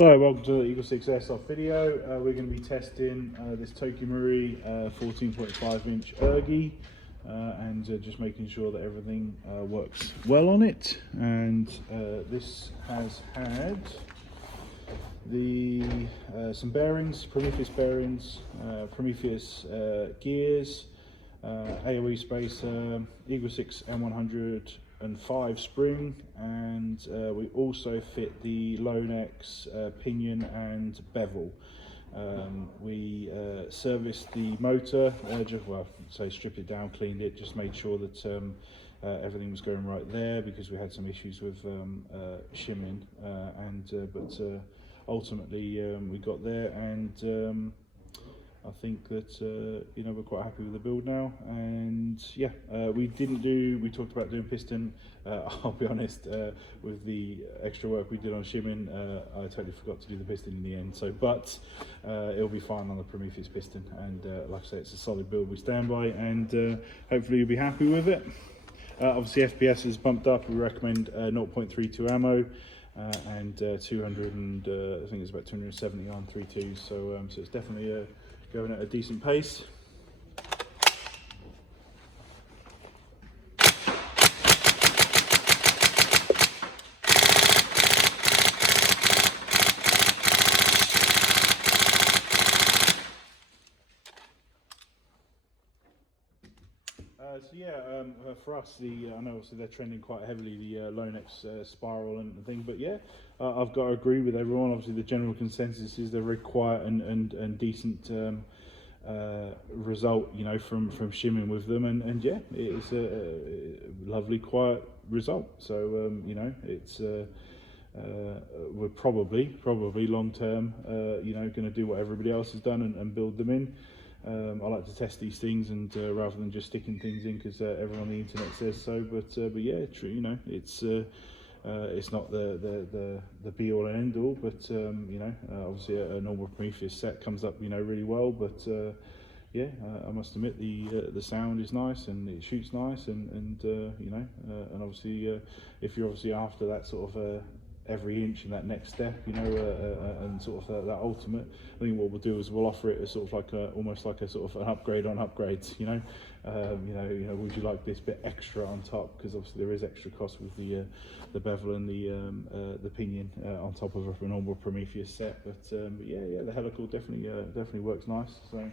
Hi, welcome to the EagleSix Airsoft video. We're going to be testing this Urgi 14.5 Urgi and just making sure that everything works well on it. And this has had the some bearings, Prometheus Bearings, Prometheus Gears, AOE Spacer, EagleSix M4 spring, and we also fit the Lonex Pinion and Bevel. We serviced the motor, stripped it down, cleaned it, just made sure that everything was going right there, because we had some issues with shimming, but ultimately we got there, and I think that we're quite happy with the build now. And yeah, we talked about doing piston. I'll be honest, with the extra work we did on shimming, I totally forgot to do the piston in the end. But it'll be fine on the Prometheus piston, and like I say, it's a solid build we stand by, and hopefully you'll be happy with it. Obviously FPS has bumped up. We recommend 0.32 ammo, and 200 and I think it's about 270 on 3.2, so it's definitely going at a decent pace. For us, I know obviously they're trending quite heavily, the Lonex spiral and thing, but yeah, I've got to agree with everyone. Obviously the general consensus is they're very quiet and decent result, from shimming with them, and yeah, it's a lovely quiet result. So it's we're probably long term going to do what everybody else has done and build them in. I like to test these things, and rather than just sticking things in because everyone on the internet says so. But yeah, true. It's not the be all and end all. But obviously a normal Prometheus set comes up really well. But yeah, I must admit the sound is nice, and it shoots nice, and obviously if you're obviously after that sort of every inch and that next step, and sort of that ultimate, I think what we'll do is we'll offer it as sort of like almost like a sort of an upgrade on upgrades. Would you like this bit extra on top? Because obviously there is extra cost with the bevel and the pinion on top of a normal Prometheus set. But yeah, the helical definitely works nice. So.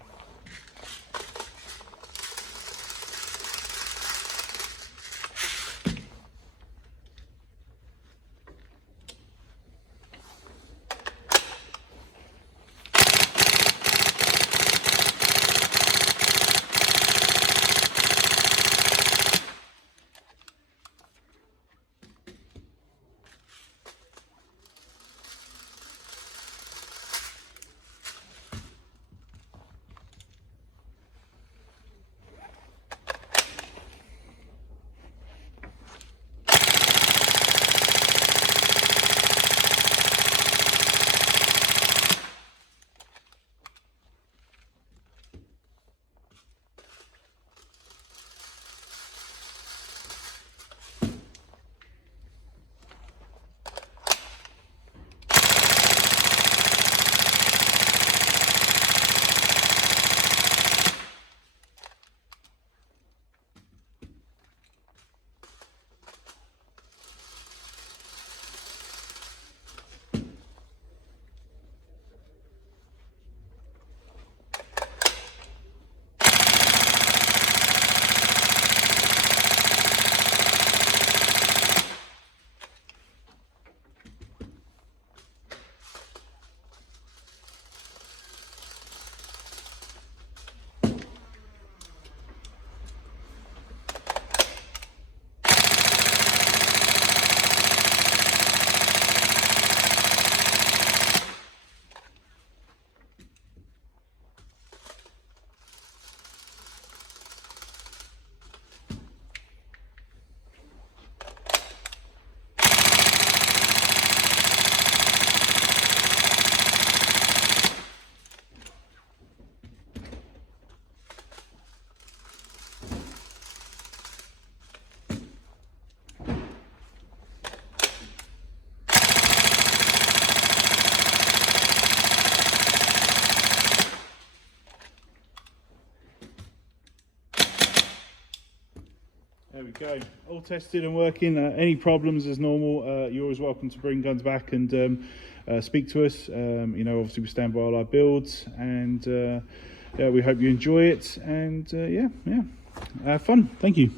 There we go, all tested and working. Any problems as normal, you're always welcome to bring guns back and speak to us. You know, obviously we stand by all our builds, and yeah, we hope you enjoy it, and yeah, have fun. Thank you.